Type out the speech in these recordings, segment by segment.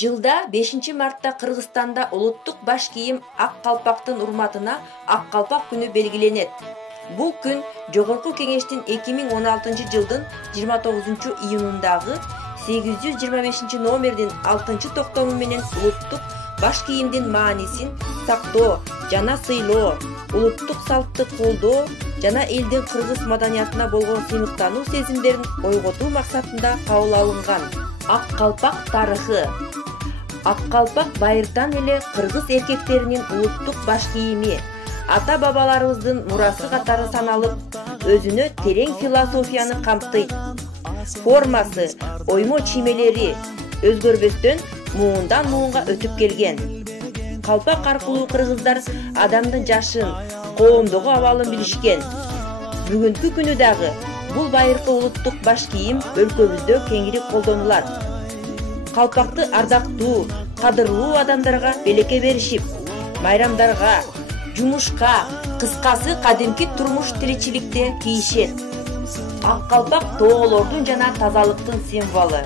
Жылда 5-мартта Кыргызстанда улуттук баш кийим ак калпактын урматына ак калпак күнү белгиленет. Бул күн Жогорку Кеңештин 2016 жылдын 29-июнундагы 825 номердин 6-токтому менен улуттук баш кийимдин маанисин сактоо жана сыйлоо, улуттук салтты колдоо жана элдин кыргыз маданиятына болгон сыймыктануу сезимдерин ойготуу максатында кабыл алынган. Ак калпак тарыхы. Ак калпак байыртан эле кыргыз эркектеринин улуттук баш кийими, ата бабаларыбыздын мурасы катары саналып, өзүнө терең философияны камтыйт. Формасы, оймо чиймелери өзгөрбөстөн муундан муунга өтүп келген. Калпак аркылуу кыргыздар адамдын жашын, коомдогу абалын билишкен. Бүгүнкү күнү дагы бул байыркы улуттук баш кийим өлкөбүздө кеңири колдонулат. Калпакты ардактуу, кадырлуу адамдарга белекке беришип, майрамдарга, жумушка, кыскасы кадимки турмуш тиричиликте кийишет. Ак калпак тоолордун жана тазалыктын символу.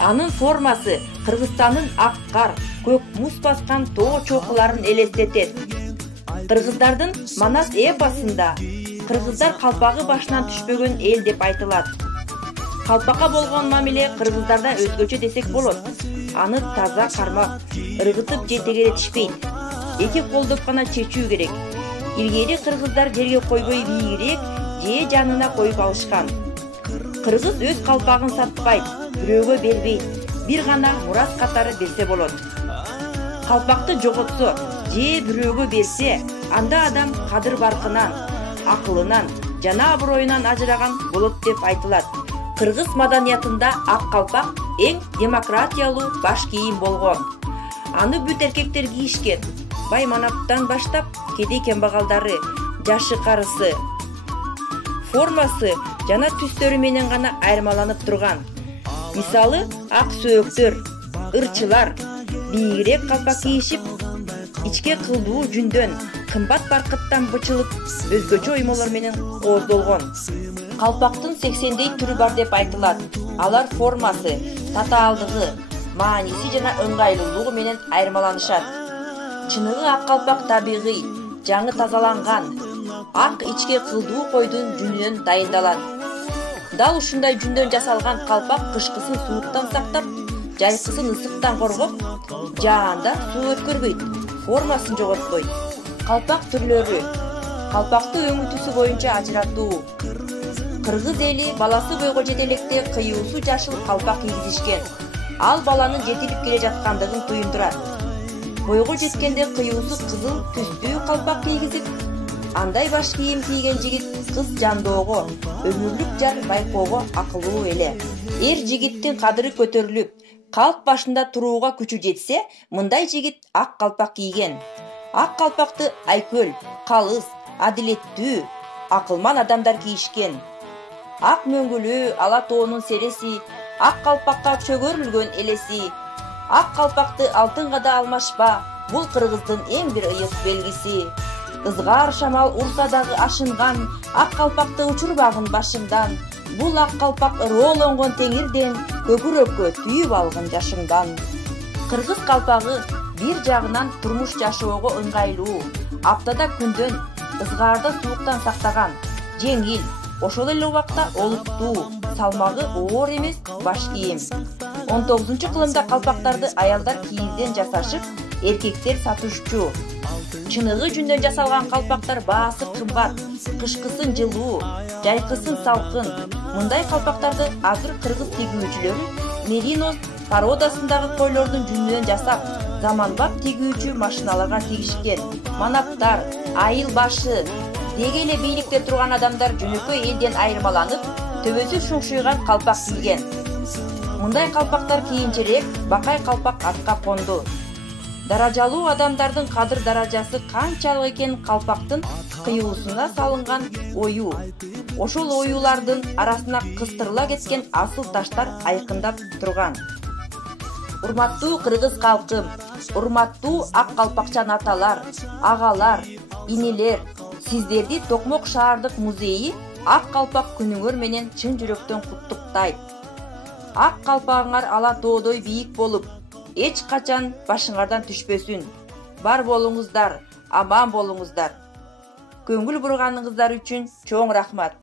Анын формасы Кыргызстандын ак кар, көк муз баскан тоо чокуларын элестетет. Кыргыздардын Манас эпосунда кыргыздар калпагы башынан түшпөгөн эл деп айтылат. Калпакка болгон мамиле кыргыздарда өзгөчө десек болот. Аны таза кармап, ыргытып же тегеретишпейт. Эки колдоп гана чечүү керек. Илгери кыргыздар жерге койбой бийигирээк же жанына коюп алышкан. Кыргыз өз калпагын сатпайт, бирөөгө бербейт. Бир гана мурас катары берсе болот. Калпакты жоготсо же бирөөгө берсе, анда адам кадыр баркынан, акылынан жана аброюнан ажыраган болот деп айтылат. Кыргыз маданиятында ак калпак эң демократиялуу баш кийим болгон. Аны бүт эркектер кийишкен. Бай манаптан баштап кедей кембагалдары, жашы карысы. Формасы жана түстөрү менен гана айырмаланып турган. Мисалы, ак сөөктөр, ырчылар бийигирээк калпак кийишип, ичке кылдуу жүндөн, кымбат баркыттан бычылып, өзгөчө оймолор менен кооздолгон. Калпактын 80дей түрү бар деп айтылат. Алар формасы, татаалдыгы, мааниси жана ыңгайлуулугу менен айырмаланышат. Чыныгы ак калпак табигый, жаңы тазаланган, ак ичке кылдуу койдун жүнүнөн дайындалат. Дал ушундай жүндөн жасалган калпак кышкысын сууктан сактап, жайкысын ысыктан коргоп, жаанда суу өткөрбөйт, формасын жоготпойт. Калпак түрлөрү. Калпакты өңү түсү боюнча ажыратуу. Кыргыз эли баласы бойго жете электе кыюусу жашыл калпак кийгизишкен. Ал баланын жетилип келе жаткандыгын туюндурат. Бойго жеткенде кыюусу кызыл түстүү калпак кийгизип, андай баш кийим кийген жигит кыз жандоого, өмүрлүк жар байкоого акылуу эле. Эр жигиттин кадыры көтөрүлүп, калп башында турууга күчү жетсе, мындай жигит ак калпак кийген. Ак калпакты айкөл, калыс, адилеттүү, акылман адамдар кийишкен. Ак мөңгүлүү ала тоонун сереси, ак калпакка чөгөрүлгөн элеси. Ак калпакты алтынга да алмашпа, бул кыргыздын эң бир ыйык белгиси. Ызгар шамал урса дагы ашынган, ак калпакты учурбагын башыңдан. Бул ак калпак ыроолонгон теңирден, көкүрөккө түйүп алгын жашыңдан. Кыргыз калпагы бир жагынан турмуш жашоого ыңгайлуу, аптада күндөн, ызгаарда сууктан сактаган, жеңил, ошол эле убакта олуттуу, салмагы оор эмес баш кийим. 19-кылымда калпактарды аялдар кийизден жасашып, эркектер сатышчу. Чыныгы жүндөн жасалган калпактар баасы кымбат, кышкысын жылуу, жайкысын салкын. Мындай калпактарды азыр кыргыз тигүүчүлөрү мериноз породасындагы койлордун жүнүнөн жасап, заманбап тигүүчү машиналарга тигишкен. Манаптар, айыл башы, деги эле бийликте турган адамдар жөнөкөй элден айырмаланып, төбөсү шуңшуйган калпак кийген. Мындай калпактар кийинчерээк бакай калпак атка конду. Даражалуу адамдардын кадыр даражасы канчалык экен калпактын кыюусуна салынган ою. Ошол оюлардын арасына кыстырыла кеткен асыл таштар айкындап турган. Урматтуу кыргыз калкым, урматтуу ак калпакчан аталар, агалар, инелер, сиздерди Токмок шаардык музейи ак калпак күнүңөр менен чын жүрөктөн куттуктайт. Ак калпагыңар ала тоодой бийик болуп, эч качан башыңардан түшпөсүн. Бар болуңуздар, аман болуңуздар. Көңүл бурганыңыздар үчүн чоң рахмат.